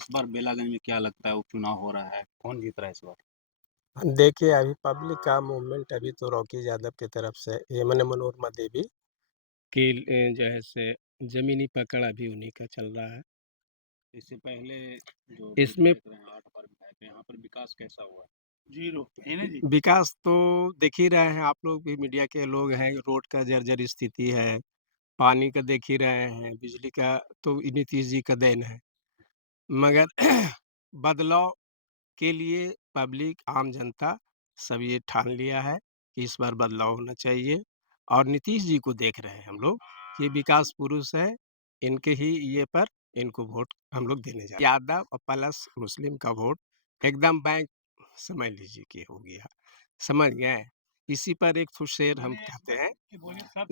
इस बार बेलागंज में क्या लगता है उपचुनाव हो रहा है, कौन जीत रहा है इस बार? देखिए, अभी पब्लिक का मूवमेंट अभी तो रॉकी यादव की तरफ से ये माने मनोरमा देवी की जो है से ज़मीनी पकड़ अभी उन्हीं का चल रहा है। इससे पहले जो इसमें विधायक रहे 8 बार विधायक रहे, यहाँ पर विकास कैसा हुआ है? ज़ीरो, है ना जी? विकास तो देख ही रहे हैं, आप लोग भी मीडिया के लोग हैं, रोड का जर्जर स्थिति है, पानी का देख ही रहे हैं, बिजली का तो नीतीश जी का देन है। मगर बदलाव के लिए पब्लिक, आम जनता सब ये ठान लिया है कि इस बार बदलाव होना चाहिए और नीतीश जी को देख रहे हैं हम लोग, ये विकास पुरुष है, इनके ही ये पर इनको वोट हम लोग देने जा रहे हैं। यादव और प्लस मुस्लिम का वोट एकदम बैंक समझ लीजिए कि हो गया, समझ गए? इसी पर एक ठो शेर हम कहते हैं,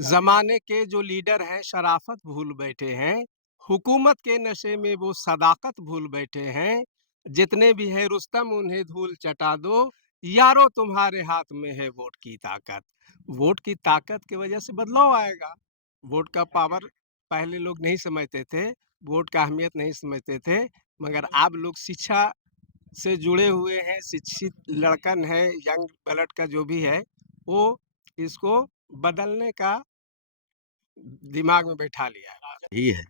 ज़माने के जो लीडर हैं शराफ़त भूल बैठे हैं, हुकूमत के नशे में वो सदाकत भूल बैठे हैं, जितने भी हैं रुस्तम उन्हें धूल चटा दो, यारो तुम्हारे हाथ में है वोट की ताकत। वोट की ताकत की वजह से बदलाव आएगा। वोट का पावर पहले लोग नहीं समझते थे, वोट का अहमियत नहीं समझते थे, मगर अब लोग शिक्षा से जुड़े हुए हैं, शिक्षित लड़कन है, यंग ब्लड का जो भी है, वो इसको बदलने का दिमाग में बैठा लिया है। यही है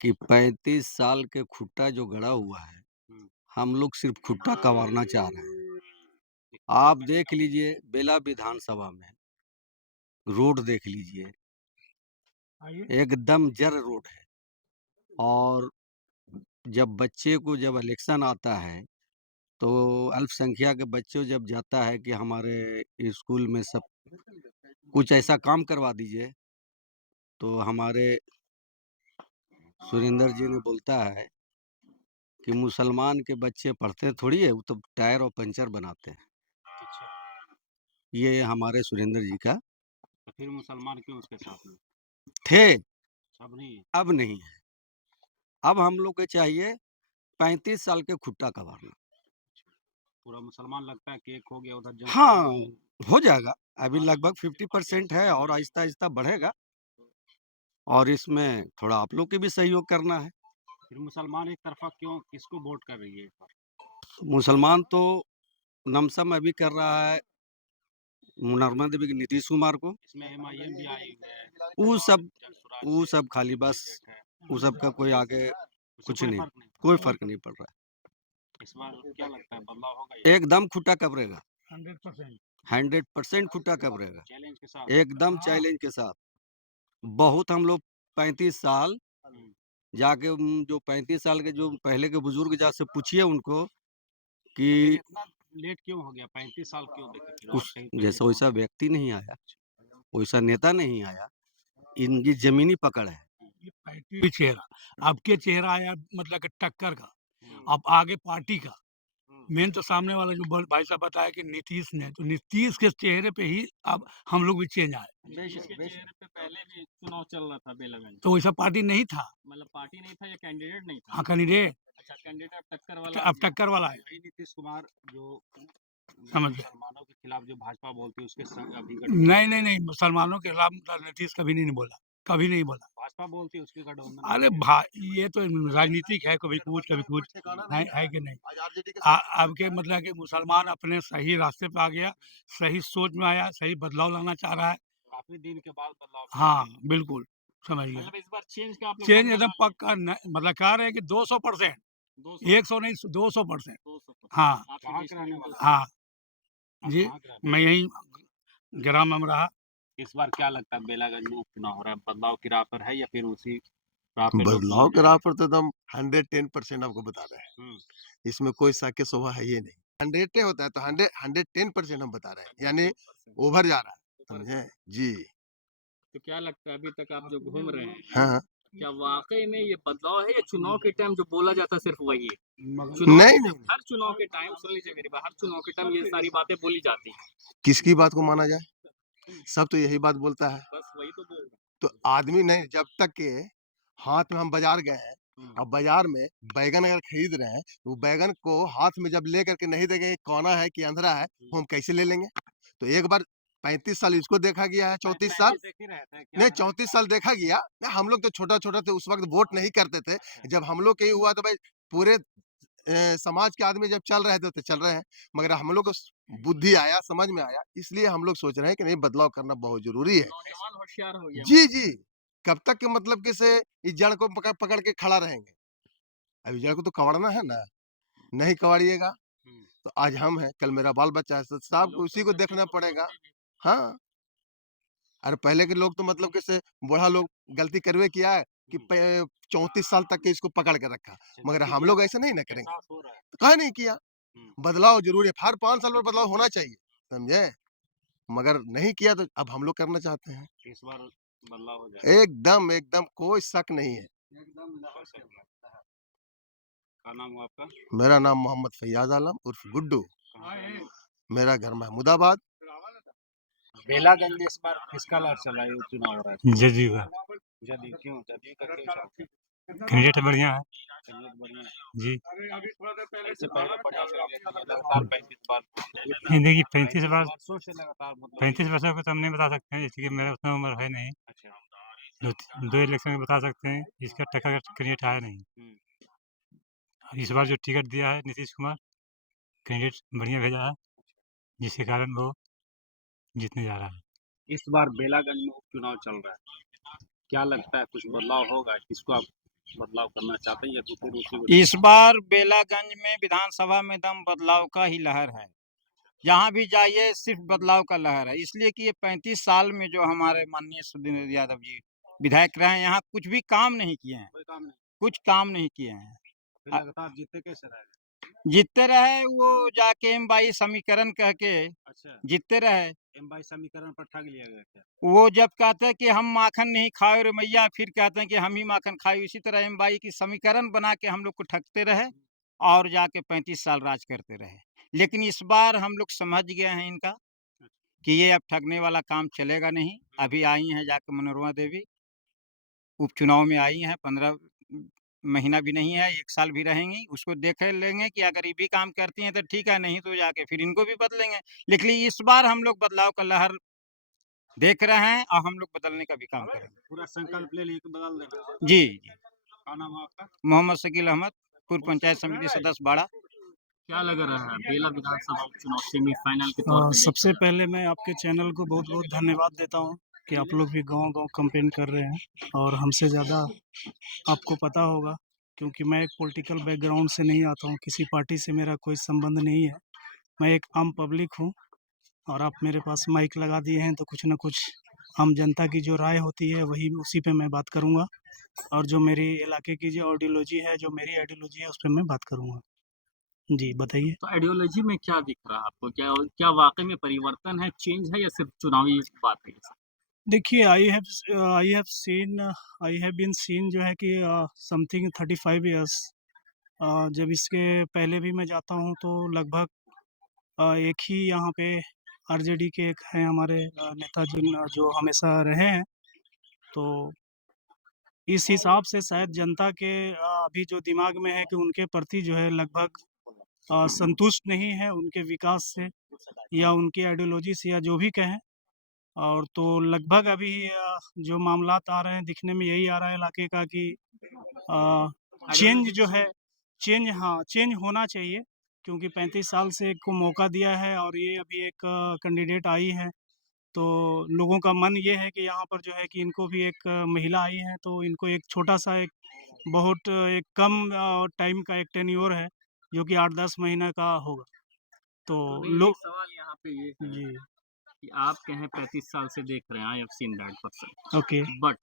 कि 35 साल के खुट्टा जो गड़ा हुआ है, हुँ। हम लोग सिर्फ खुट्टा कबाड़ना चाह रहे हैं। आप देख लीजिए बेला विधानसभा में रोड देख लीजिए, एकदम जर रोड है और जब इलेक्शन आता है, तो अल्पसंख्यक के बच्चों जब जाता है कि हमारे स्कूल में सब कुछ ऐसा काम करवा दीजिए, तो हमारे सुरेंद्र जी ने बोलता है कि मुसलमान के बच्चे पढ़ते थोड़ी है, वो तो टायर और पंचर बनाते हैं। अच्छा, ये हमारे सुरेंद्र जी का तो फिर मुसलमान क्यों उसके साथ में? थे, सब नहीं है? अब नहीं है। अब हम लोग को चाहिए 35 साल के खुट्टा कबाड़ना। पूरा मुसलमान लगता है कि एक हो गया उधर हाँ, जनसभा हो जाएगा। अभी लगभग 50% है और आहिस्ता-आहिस्ता बढ़ेगा और इसमें थोड़ा आप लोग के भी सहयोग करना है। फिर मुसलमान एक तरफ़ा क्यों किसको वोट कर रही है इस बार? मुसलमान तो लमसम अभी कर रहा है नॉर्मल देवी के नीतीश कुमार को। इसमें एमआईएम भी आई हुई है वो और सब जनसुराज वो से सब खाली बस कैंडिडेट है, वो सब का कोई आगे उससे कुछ कोई नहीं, फ़र्क नहीं कोई पड़ता। फ़र्क नहीं पड़ रहा इस बार क्या लगता है बदलाव होगा है। या एकदम खुट्टा कबरेगा, 100% 100% खुट्टा कबरेगा, चैलेंज के साथ? एकदम चैलेंज के साथ। बहुत हम लोग 35 साल हुँ, जाके जो 35 साल के जो पहले के बुजुर्ग जाके पूछिए उनको तो फिर कि इतना लेट क्यों हो गया? 35 साल क्यों देखे फिर और उस कहीं पहले जैसा क्यों वैसा व्यक्ति नहीं आया, वैसा नेता नहीं आया, इनकी ज़मीनी पकड़ है। ये पार्टी चेहरा, अब के चेहरा आया मतलब कि टक्कर का, हुँ, अब आगे पार्टी का। हुँ, मेन तो सामने वाला जो भाई साहब बताया कि नीतीश ने, तो नीतीश के चेहरे पे ही अब हम लोग भी चेंज आए। नीतीश के चेहरे पे पहले भी चुनाव चल रहा था बेलगंज तो वैसा पार्टी नहीं था। मतलब पार्टी नहीं था या कैंडिडेट नहीं था? हाँ, कैंडिडेट अच्छा कैंडिडेट अब टक्कर वाला अब टक्कर वाला है, वही नीतीश कुमार जो समझ गए। मुसलमानों के खिलाफ जो भाजपा बोलती है उसके संग अभी नहीं, मुसलमानों के खिलाफ नीतीश कभी नहीं बोला, कभी नहीं बोला। भाजपा बोलती है उसके गठबंधन अरे में भाई ये तो राजनीतिक है, कभी कुछ है कि नहीं? अब के मतलब कि मुसलमान अपने सही रास्ते पे आ गया, सही सोच में आया, सही बदलाव लाना चाह रहा है। काफी दिन के बाद बदलाव हाँ, बिल्कुल, समझ गए। मतलब इस बार चेंज का आप लोग चेंज मन एकदम बना लिए पक्का न मतलब कह रहे हैं कि 200%, 200 100 नहीं 200%। 200% हाँ, आप कहाँ के रहने वाले हाँ, आप जी, कहाँ के रहने मैं यहीं ग्राम अमराहा। वाले? इस बार क्या लगता है बेलागंज में उपचुनाव हो रहा है बदलाव की राह पर है या फिर उसी राह पे लोग बदलाव के राह पर तो एकदम 110% आपको बता रहे हैं। हम्म, इसमें कोई शक की शोभा है ही नहीं। 100 होता है तो 110% हम बता रहे हैं, यानी 100% ओवर जा रहा है, ऊपर जा समझे? रहा है। जी। तो क्या लगता है अभी तक आप जो घूम रहे हैं हाँ, हाँ। क्या वाकई में ये बदलाव है या चुनाव के टाइम जो बोला जाता है सिर्फ वही है नहीं, नहीं, हर चुनाव के टाइम सुन लीजिए मेरी बात हर चुनाव के टाइम ये सारी बातें बोली जाती हैं किसकी बात को माना जाए? सब तो यही बात बोलता है। बस वही तो बोल रहा तो आदमी नहीं, जब तक के हाथ में हम बाज़ार गए हैं, हूँ अब बाज़ार में बैंगन अगर खरीद रहे हैं, तो बैगन को हाथ में जब लेकर के नहीं देंगे, कौना है कि अंधरा है, तो हम कैसे ले लेंगे? तो एक बार 35 साल इसको देखा गया है, 34 साल देख ही रहे थे नहीं 34 साल देखा गया। ना हम लोग तो छोटा-छोटा थे, उस वक़्त वोट नहीं करते थे। जब हम लोग के ही हुआ तो भाई पूरे समाज के आदमी जब चल रहे थे तो चल रहे हैं, मगर हम लोग को बुद्धि आया, समझ में आया, इसलिए हम लोग सोच रहे हैं कि नहीं बदलाव करना बहुत ज़रूरी है। नौजवान होशियार हो गया जी, जी। कब तक कि मतलब कि से इस जड़ को पकड़ पकड़ के खड़ा रहेंगे? अब इस जड़ को तो कबाड़ना है ना, नहीं कबाड़िएगा हुँ। तो आज हम हैं, कल मेरा बाल-बच्चा है, तो साहब को उसी को देखना पड़ेगा। हाँ, अरे पहले के लोग तो मतलब कैसे बूढ़ा लोग गलती करवे किया है कि हुँ। प 34 साल तक के इसको पकड़ के रखा, अच्छा, मगर गलती हम किया लोग है, ऐसा नहीं ना करेंगे। एहसास हो रहा है। तो काहे नहीं किया? हुँ। बदलाव ज़रूरी है, हर 5 साल में बदलाव होना चाहिए, समझे? मगर नहीं किया तो अब हम लोग करना चाहते हैं। इस बार बदलाव हो जाएगा। एकदम, एकदम कोई शक नहीं है। कोई शक नहीं। क्या नाम हुआ आपका? मेरा नाम मोहम्मद फैयाज़ आलम उर्फ गुड्डू, कहाँ से आए हो? मेरा घर महमूदाबाद। बेलागंज में इस बार किसका लहर चल रहा है, ये चुनाव हो रहा है? जदयू का जदयू क्यों? जदयू का क्यों चलता है? कैंडिडेट बढ़िया है कैंडिडेट बढ़िया है। जी। इससे पहले बढ़िया कर रहे थे, ये लगातार 35 बार नहीं देखिए 35 बार वर्षों से लगातार मतलब 35 वर्षों को तो हम नहीं बता सकते हैं, जैसे कि मेरा उतना उम्र है नहीं। अच्छा। दो इलेक्शन में बता सकते हैं, इसका टक्कर कैंडिडेट आया नहीं। हुँ। और इस बार जो टिकट दिया है नीतीश कुमार, कैंडिडेट बढ़िया भेजा है, जिसके कारण वो जीतने जा रहा है। इस बार बेलागंज में उपचुनाव चल रहा है। क्या लगता है कुछ बदलाव होगा? किसको आप बदलाव करना चाहते हैं या तो फिर उसी को इस बार बेलागंज में विधानसभा में दम बदलाव का ही लहर है। जहाँ भी जाइए सिर्फ बदलाव का लहर है, इसलिए कि ये 35 साल में जो हमारे माननीय सुधीर यादव जी विधायक रहे हैं, यहाँ कुछ भी काम नहीं किए हैं, कोई काम नहीं, कुछ काम नहीं किए हैं। फिर लगातार जीतते कैसे रहे? जीतते रहे वो जाके M22 समीकरण कह के अच्छा, जीतते रहे। M22 समीकरण पर ठग लिया गया क्या? वो जब कहते हैं कि हम माखन नहीं खाए रे मैया, फिर कहते हैं कि हम ही माखन खाए। इसी तरह M22 की समीकरण बना के हम लोग को ठगते रहे और जाके 35 साल राज करते रहे। लेकिन इस बार हम लोग समझ गए हैं इनका कि ये अब ठगने वाला काम चलेगा नहीं। अभी आई हैं जाके मनोरमा देवी, उपचुनाव में आई हैं, 15 महीना भी नहीं है, 1 साल भी रहेंगी। उसको देख लेंगे कि अगर ये भी काम करती हैं तो ठीक है, नहीं तो जाके फिर इनको भी बदलेंगे। लेकिन इस बार हम लोग बदलाव का लहर देख रहे हैं और हम लोग बदलने का भी काम करेंगे। पूरा संकल्प ले लिए कि बदल देना। जी, जी। क्या नाम है आपका? मोहम्मद शकील अहमद, पूर्व पंचायत समिति सदस्य बाड़ा। क्या लग रहा है बेला विधानसभा उपचुनाव सेमीफाइनल के तौर पे सबसे पहले मैं आपके चैनल को बहुत-बहुत धन्यवाद देता हूँ कि आप लोग भी गाँव-गाँव कैंपेन कर रहे हैं और हमसे ज़्यादा आपको पता होगा क्योंकि मैं एक पॉलिटिकल बैकग्राउंड से नहीं आता हूँ, किसी पार्टी से मेरा कोई संबंध नहीं है। मैं एक आम पब्लिक हूँ और आप मेरे पास माइक लगा दिए हैं तो कुछ न कुछ आम जनता की जो राय होती है वही उसी पे मैं बात करूँगा और जो मेरी इलाके की जो आइडियोलॉजी है, जो मेरी आइडियोलॉजी है उस पे मैं बात करूँगा। जी, बताइए? तो आइडियोलॉजी में क्या दिख रहा है आपको? क्या क्या वाक़ई में परिवर्तन है, चेंज है या सिर्फ़ चुनावी बात है ये सब? देखिए आई हैव बीन सीन जो है कि समथिंग 35 इयर्स जब इसके पहले भी मैं जाता हूँ तो लगभग एक ही यहाँ पे आरजेडी के एक हैं हमारे नेता जो हमेशा रहे हैं। तो इस हिसाब से शायद जनता के अभी जो दिमाग में है कि उनके प्रति जो है लगभग संतुष्ट नहीं है उनके विकास से या उनकी आइडियोलॉजी से या जो भी कहें। और तो लगभग अभी जो मामलात आ रहे हैं दिखने में यही आ रहा है इलाके का कि चेंज जो है चेंज होना चाहिए क्योंकि 35 साल से इनको मौका दिया है और ये अभी एक कैंडिडेट आई है तो लोगों का मन ये है कि यहाँ पर जो है कि इनको भी एक महिला आई है तो इनको एक छोटा सा एक बहुत एक कम टाइम का एक टेन्योर है जो कि 8-10 महीना का होगा तो नहीं, लोग एक सवाल यहाँ पे ये है जी कि आप कहें 35 साल से देख रहे हैं, I have seen that person. Okay but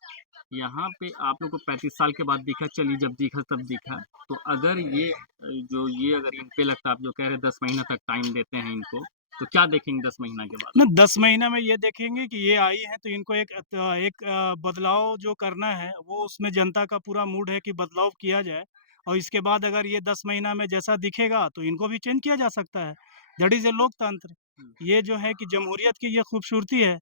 यहाँ पे आप लोग को 35 साल के बाद दिखा, चलिए जब दिखा तब दिखा। तो अगर ये ये अगर इन पे लगता है, आप जो कह रहे हैं 10 महीना तक टाइम देते हैं इनको, तो क्या देखेंगे 10 महीना के बाद? ना 10 महीना में ये देखेंगे कि ये आई है तो इनको एक बदलाव जो करना है वो उसमें जनता का पूरा मूड है कि बदलाव किया जाए और इसके बाद अगर ये 10 महीना में जैसा दिखेगा तो इनको भी चेंज किया जा सकता है। दैट इज़ ए लोकतंत्र। ये जो है कि जमहूरियत की ये खूबसूरती है,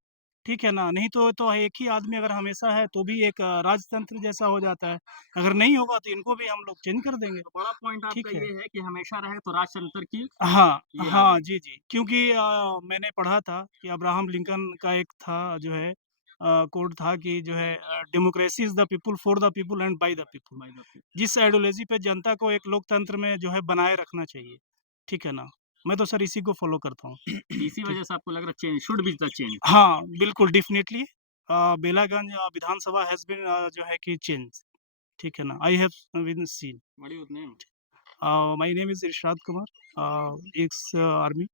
ठीक है ना? नहीं तो एक ही आदमी अगर हमेशा है तो भी एक राजतंत्र जैसा हो जाता है। अगर नहीं होगा तो इनको भी हम लोग चेंज कर देंगे। तो बड़ा पॉइंट ठीक आपका है। ये है कि हमेशा रहे तो राजतंत्र की हाँ, ये आ हाँ, जाए। जी, जी। क्योंकि मैंने पढ़ा था कि अब्राहम लिंकन का एक था जो है कोड था कि जो है democracy is the people for the people and by the people. जिस आइडियोलॉजी पे जनता को एक लोकतंत्र में जो है बनाए रखना चाहिए, ठीक है ना? मैं तो सर इसी को फॉलो करता हूँ। इसी वजह से आपको लग रहा है change should be the change. हाँ, बिल्कुल डेफिनिटली बेलागंज विधानसभा हैज़ बीन जो है कि चेंज, ठीक है ना? I have been seen. What is your name? My name is Irshad Kumar, ex army.